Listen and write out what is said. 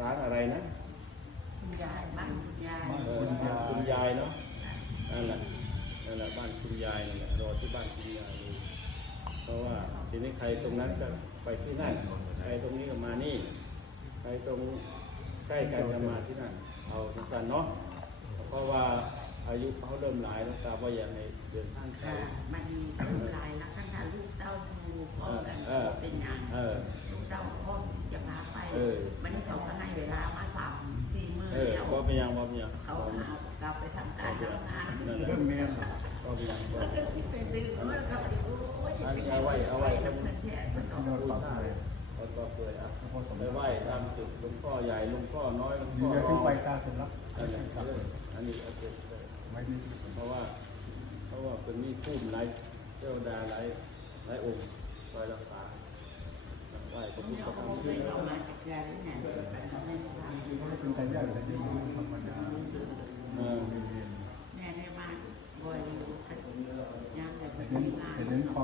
ร้านอะไรนะ คุณยายบ้านคุณยาย บ้านคุณยายเนาะนั่นแหละบ้านคุณยายนั่นแหละรอที่บ้านคุณยายเลยเพราะว่าทีนี้ใครตรงนั้นก็ไปที่นั่นใครตรงนี้ก็มานี่ใครตรงใกล้กันจะมาที่นั่นเอาสั้นๆเนาะเพราะว่าอายุเขาเริ่มหลายแล้วตาว่าอย่างในเดินทางไกล ค่ะมันมีหลายนะข้างหน้าลูกเต้าดูพ่อกันเป็นงานลูกเต้าพ่อจะพาไปมันเขาก็ให้เวลามา3-4 มื้อแล้ว ก็เป็นยังเขาเราไปทำการทำงาน เรื่องเมียน ก็เป็นยังก็ เป็นไปรู้ว่าเขาไปโอ้ย เอาไว้ให้ เหมือนแค่มัน โดนปรับเลย เอาก็เปิดอ่ะไปไหว้ตามจุดหลวงพ่อใหญ่หลวงพ่อน้อยหลวง มี พ่อ เรื่อง ร ขึ้น อ ไปกล้าเสร็จแล้ว อันนี้เอาเก็บเลย ไม่ดี เพราะว่าเป็นมีคู่หลายเทวดาหลายองค์คอยรักษาไหว้พระพุทธ เขา ธรรม ไม่เอามาจากยาที่ไหนไม่ทำ เป็นใจยากแต่ยังธรรมดา แม่ในบ้านบ่อยอยู่กันยามแต่ แต่ ไม่ เน้น มา แต่เน้นความ